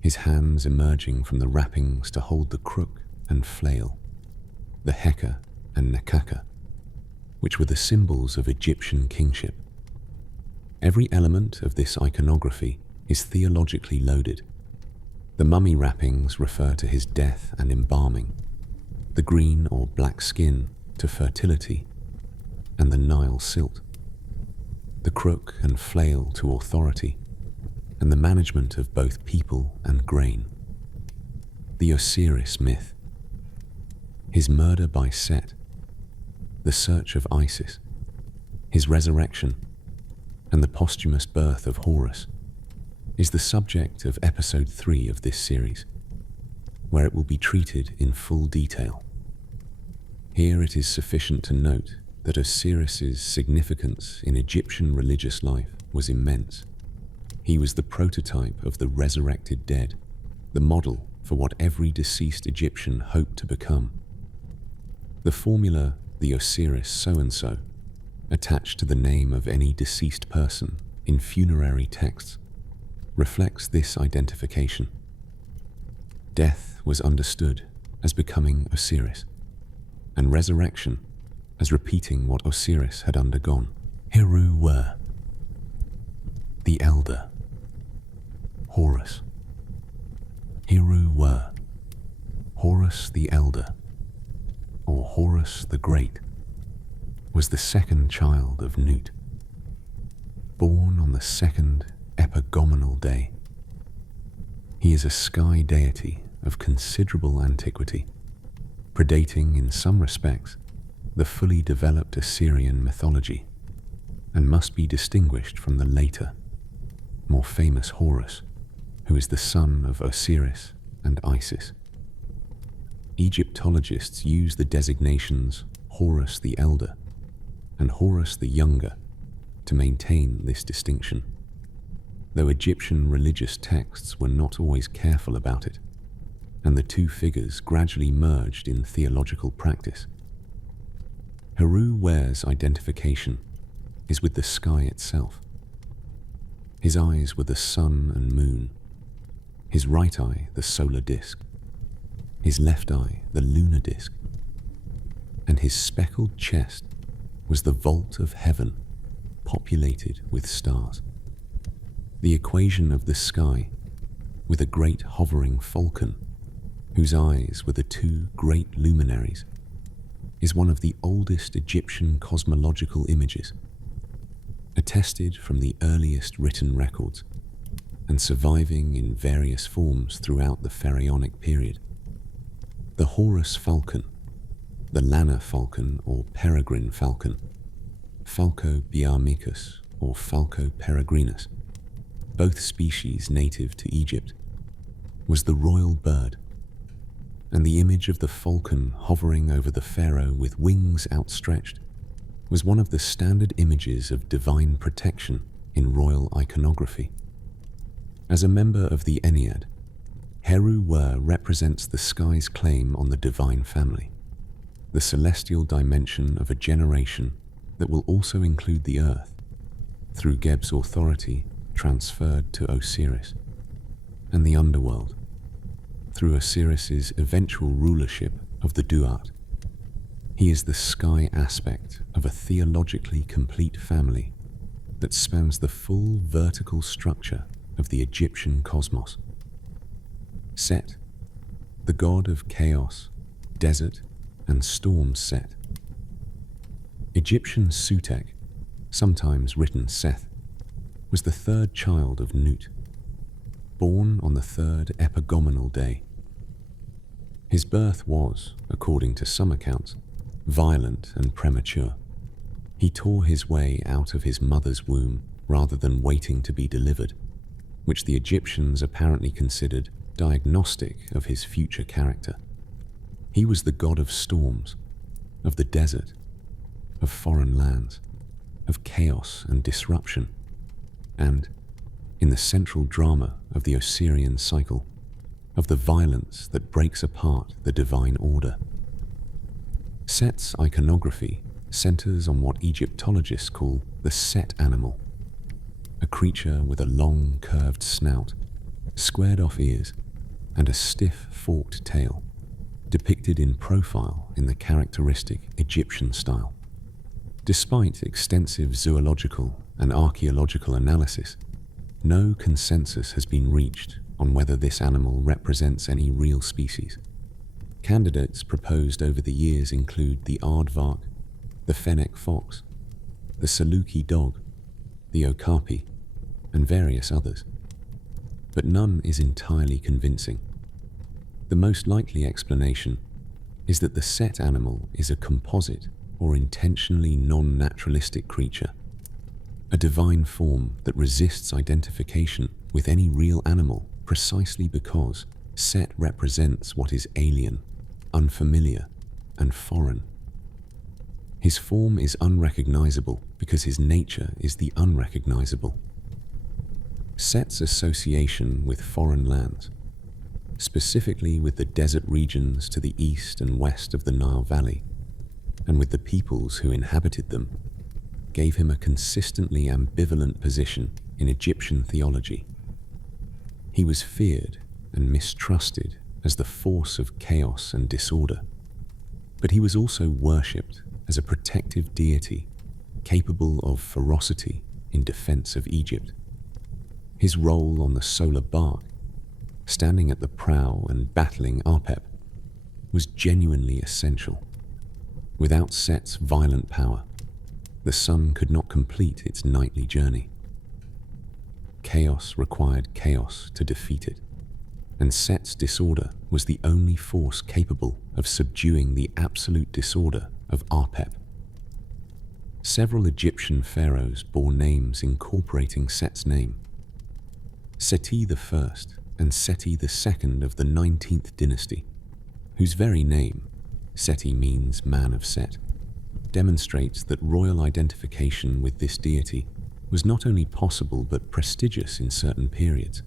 his hands emerging from the wrappings to hold the crook and flail, the heka and nekaka, which were the symbols of Egyptian kingship. Every element of this iconography is theologically loaded. The mummy wrappings refer to his death and embalming, the green or black skin to fertility and the Nile silt, the crook and flail to authority and the management of both people and grain. The Osiris myth, his murder by Set, the search of Isis, his resurrection, and the posthumous birth of Horus, is the subject of episode 3 of this series, where it will be treated in full detail. Here it is sufficient to note that Osiris's significance in Egyptian religious life was immense. He was the prototype of the resurrected dead, the model for what every deceased Egyptian hoped to become. The formula, the Osiris so-and-so, attached to the name of any deceased person in funerary texts, reflects this identification. Death was understood as becoming Osiris, and resurrection as repeating what Osiris had undergone. HOUR, the Elder. Horus. HOUR, Horus the Elder, or Horus the Great, was the second child of Nut. Born on the second Epagomenal Day, he is a sky deity of considerable antiquity, predating in some respects the fully developed Assyrian mythology, and must be distinguished from the later, more famous Horus, who is the son of Osiris and Isis. Egyptologists use the designations Horus the Elder and Horus the Younger to maintain this distinction, though Egyptian religious texts were not always careful about it, and the two figures gradually merged in theological practice. HOUR's identification is with the sky itself. His eyes were the sun and moon, his right eye the solar disk, his left eye the lunar disk, and his speckled chest was the vault of heaven populated with stars. The equation of the sky, with a great hovering falcon, whose eyes were the 2 great luminaries, is one of the oldest Egyptian cosmological images, attested from the earliest written records, and surviving in various forms throughout the Pharaonic period. The Horus falcon, the Lanna falcon or peregrine falcon, Falco biarmicus or Falco peregrinus, both species native to Egypt, was the royal bird, and the image of the falcon hovering over the pharaoh with wings outstretched was one of the standard images of divine protection in royal iconography. As a member of the Ennead, HOUR represents the sky's claim on the divine family, the celestial dimension of a generation that will also include the earth, through Geb's authority transferred to Osiris, and the underworld, through Osiris's eventual rulership of the Duat. He is the sky aspect of a theologically complete family that spans the full vertical structure of the Egyptian cosmos. Set, the god of chaos, desert, and storms Set. Egyptian Sutekh, sometimes written Seth, was the third child of Nut, born on the third Epagomenal Day. His birth was, according to some accounts, violent and premature. He tore his way out of his mother's womb rather than waiting to be delivered, which the Egyptians apparently considered diagnostic of his future character. He was the god of storms, of the desert, of foreign lands, of chaos and disruption, and, in the central drama of the Osirian cycle, of the violence that breaks apart the divine order. Set's iconography centers on what Egyptologists call the Set animal, a creature with a long, curved snout, squared-off ears, and a stiff, forked tail, depicted in profile in the characteristic Egyptian style. Despite extensive zoological and archaeological analysis, no consensus has been reached on whether this animal represents any real species. Candidates proposed over the years include the aardvark, the fennec fox, the saluki dog, the okapi, and various others. But none is entirely convincing. The most likely explanation is that the Set animal is a composite or intentionally non-naturalistic creature, a divine form that resists identification with any real animal precisely because Set represents what is alien, unfamiliar, and foreign. His form is unrecognizable because his nature is the unrecognizable. Set's association with foreign lands, specifically with the desert regions to the east and west of the Nile Valley, and with the peoples who inhabited them, gave him a consistently ambivalent position in Egyptian theology. He was feared and mistrusted as the force of chaos and disorder, but he was also worshipped as a protective deity capable of ferocity in defense of Egypt. His role on the solar bark, standing at the prow and battling Apep, was genuinely essential. Without Set's violent power, the sun could not complete its nightly journey. Chaos required chaos to defeat it, and Set's disorder was the only force capable of subduing the absolute disorder of Apep. Several Egyptian pharaohs bore names incorporating Set's name. Seti I and Seti II of the 19th dynasty, whose very name, Seti means man of Set, demonstrates that royal identification with this deity was not only possible but prestigious in certain periods.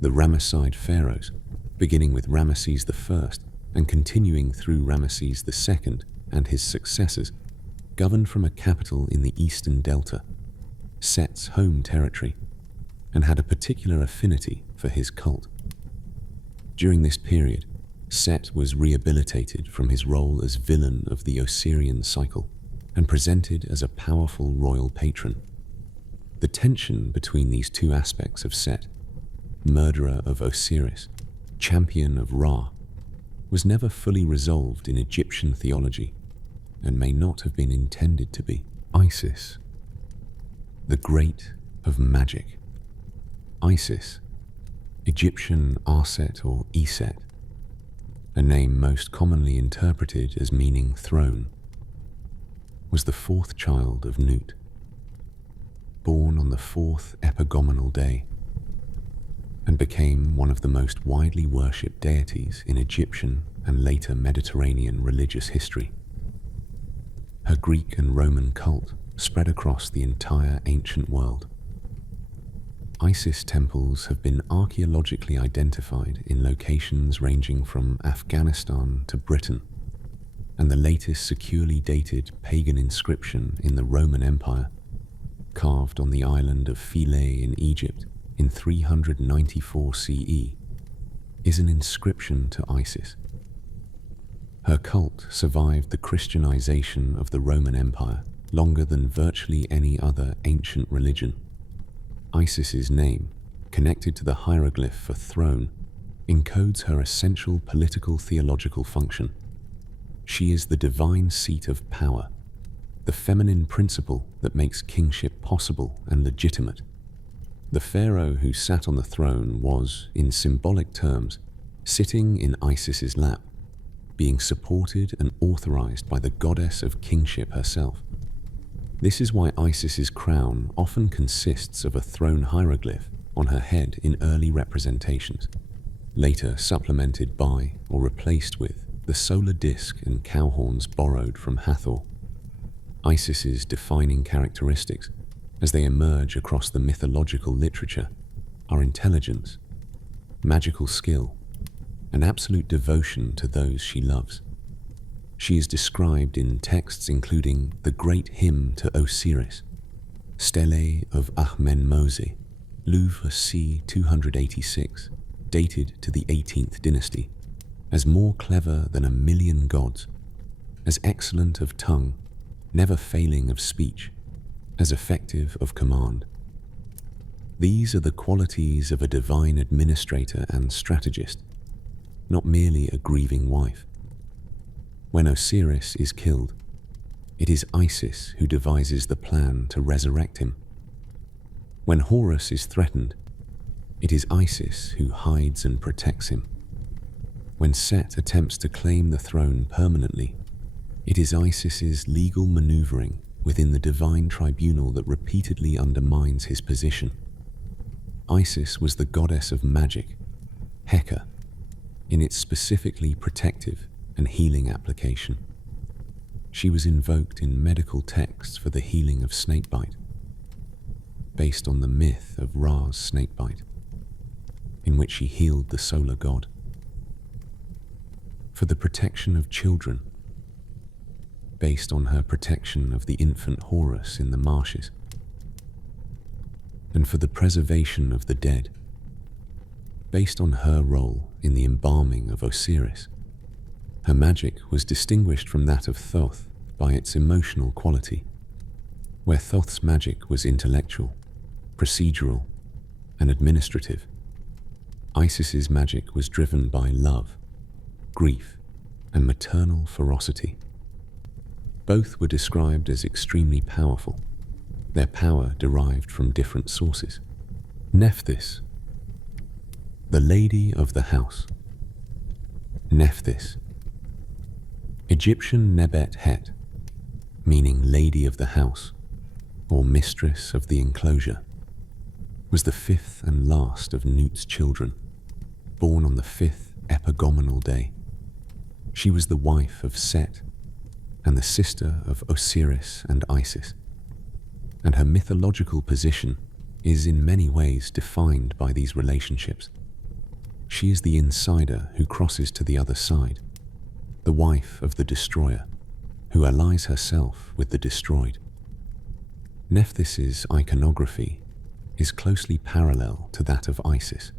The Ramesside pharaohs, beginning with Ramesses I and continuing through Ramesses II and his successors, governed from a capital in the eastern delta, Set's home territory, and had a particular affinity for his cult. During this period, Set was rehabilitated from his role as villain of the Osirian cycle and presented as a powerful royal patron. The tension between these two aspects of Set, murderer of Osiris, champion of Ra, was never fully resolved in Egyptian theology and may not have been intended to be. Isis, the great of magic. Isis, Egyptian Arset or Iset, a name most commonly interpreted as meaning throne, was the fourth child of Nut, born on the fourth Epagomenal Day, and became one of the most widely worshipped deities in Egyptian and later Mediterranean religious history. Her Greek and Roman cult spread across the entire ancient world. Isis temples have been archaeologically identified in locations ranging from Afghanistan to Britain, and the latest securely dated pagan inscription in the Roman Empire carved on the island of Philae in Egypt in 394 CE, is an inscription to Isis. Her cult survived the Christianization of the Roman Empire longer than virtually any other ancient religion. Isis's name, connected to the hieroglyph for throne, encodes her essential political theological function. She is the divine seat of power, the feminine principle that makes kingship possible and legitimate. The pharaoh who sat on the throne was, in symbolic terms, sitting in Isis's lap, being supported and authorized by the goddess of kingship herself. This is why Isis's crown often consists of a throne hieroglyph on her head in early representations, later supplemented by or replaced with the solar disk and cow horns borrowed from Hathor. Isis's defining characteristics, as they emerge across the mythological literature, are intelligence, magical skill, and absolute devotion to those she loves. She is described in texts including the Great Hymn to Osiris, Stele of Ahmenmose, Louvre c. 286, dated to the 18th dynasty, as more clever than a million gods, as excellent of tongue, never failing of speech, as effective of command. These are the qualities of a divine administrator and strategist, not merely a grieving wife. When Osiris is killed, it is Isis who devises the plan to resurrect him. When Horus is threatened, it is Isis who hides and protects him. When Set attempts to claim the throne permanently, it is Isis's legal maneuvering within the divine tribunal that repeatedly undermines his position. Isis was the goddess of magic, Heka, in its specifically protective and healing application. She was invoked in medical texts for the healing of snakebite, based on the myth of Ra's snakebite, in which she healed the solar god. For the protection of children, based on her protection of the infant Horus in the marshes, and for the preservation of the dead, based on her role in the embalming of Osiris. Her magic was distinguished from that of Thoth by its emotional quality. Where Thoth's magic was intellectual, procedural, and administrative, Isis's magic was driven by love, grief, and maternal ferocity. Both were described as extremely powerful, their power derived from different sources. Nephthys, the lady of the house. Nephthys, Egyptian Nebet Het, meaning lady of the house, or mistress of the enclosure, was the fifth and last of Nut's children, born on the 5th Epagomenal Day. She was the wife of Set and the sister of Osiris and Isis, and her mythological position is in many ways defined by these relationships. She is the insider who crosses to the other side, the wife of the destroyer, who allies herself with the destroyed. Nephthys's iconography is closely parallel to that of Isis,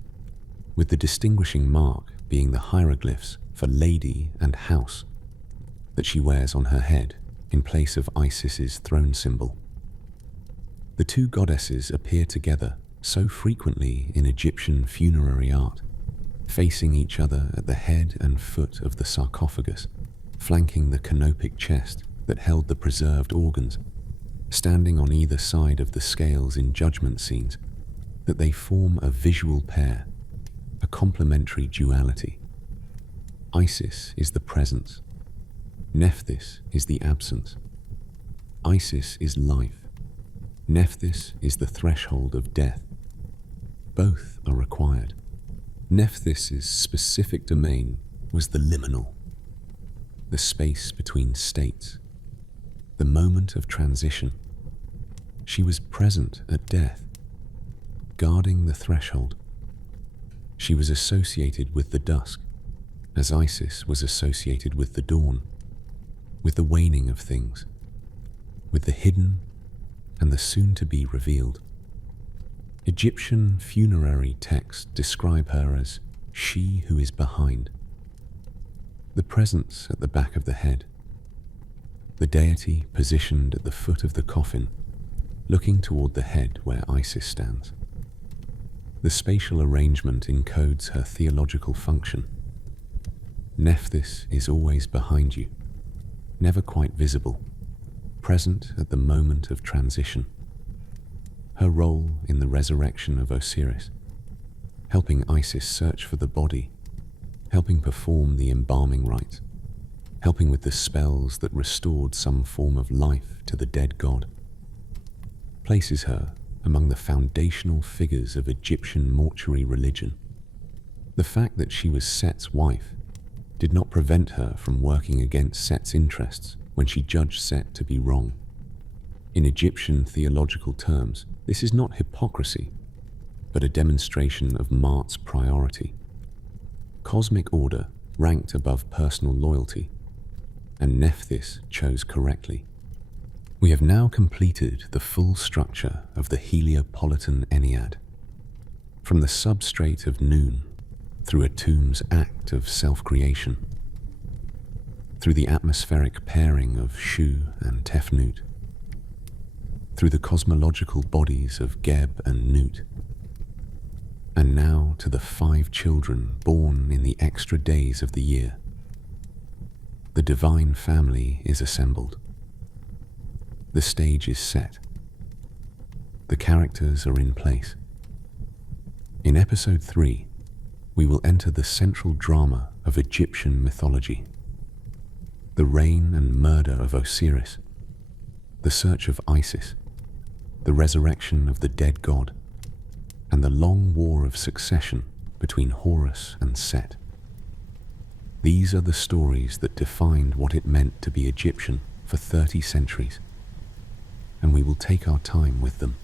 with the distinguishing mark being the hieroglyphs for lady and house that she wears on her head in place of Isis's throne symbol. The two goddesses appear together so frequently in Egyptian funerary art, facing each other at the head and foot of the sarcophagus, flanking the canopic chest that held the preserved organs, standing on either side of the scales in judgment scenes, that they form a visual pair, a complementary duality. Isis is the presence, Nephthys is the absence. Isis is life, Nephthys is the threshold of death. Both are required. Nephthys's specific domain was the liminal, the space between states, the moment of transition. She was present at death, guarding the threshold. She was associated with the dusk, as Isis was associated with the dawn, with the waning of things, with the hidden and the soon-to-be revealed. Egyptian funerary texts describe her as she who is behind. The presence at the back of the head. The deity positioned at the foot of the coffin, looking toward the head where Isis stands. The spatial arrangement encodes her theological function. Nephthys is always behind you, never quite visible, present at the moment of transition. Her role in the resurrection of Osiris, helping Isis search for the body, helping perform the embalming rites, helping with the spells that restored some form of life to the dead god, places her among the foundational figures of Egyptian mortuary religion. The fact that she was Set's wife did not prevent her from working against Set's interests when she judged Set to be wrong. In Egyptian theological terms, this is not hypocrisy, but a demonstration of Maat's priority. Cosmic order ranked above personal loyalty, and Nephthys chose correctly. We have now completed the full structure of the Heliopolitan Ennead. From the substrate of noon, through a tomb's act of self-creation, through the atmospheric pairing of Shu and Tefnut, through the cosmological bodies of Geb and Nut, and now to the 5 children born in the extra days of the year. The divine family is assembled. The stage is set. The characters are in place. In episode 3, we will enter the central drama of Egyptian mythology. The reign and murder of Osiris, the search of Isis, the resurrection of the dead god, and the long war of succession between Horus and Set. These are the stories that defined what it meant to be Egyptian for 30 centuries, and we will take our time with them.